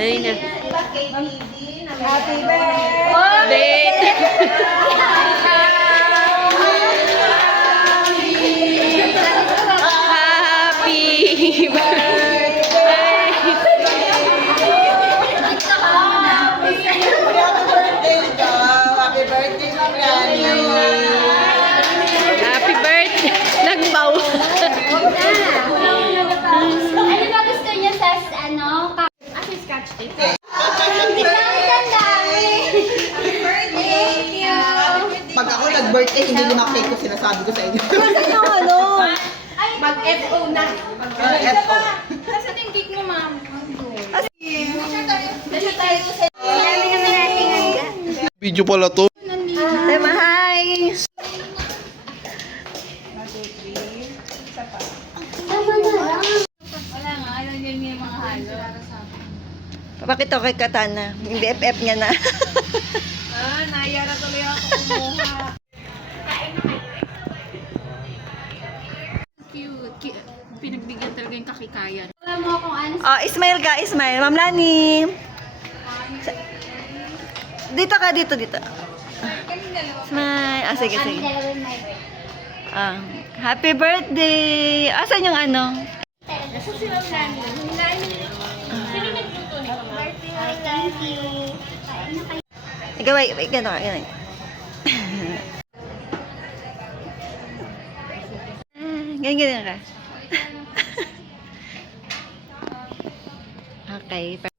Dali na. Happy birthday! Happy birthday! Happy birthday, Mami. Happy birthday! Nagbaw! Ano ba gusto niya sa ano? Kasi scotch tape. Ang dami! Thank you! Pag ako nag-birthday, hindi limakake ko sinasabi ko sa inyo. Kasi yung ano, Mag-FO na. FO. Nasaan yung cake mo, ma'am? Video pala to. Tema, hi! Wala nga, alam niyo yung mga halo. Papakita ko kay Katana. Yung BFF niya na. Nayara tuloy ako kumuha. Cute. Pinagbigyan talaga yung kakikayan. Alam mo kung ano. Oh, smile ka, smile. Ma'am Lani. Dito ka, dito. Smile. Ah, sige. Ah, happy birthday! Asan yung ano? Nasa si Ma'am Nani. Sino nagluto nito? Thank you. Ikaw, wait, gano'n. Ganyan ka. Okay.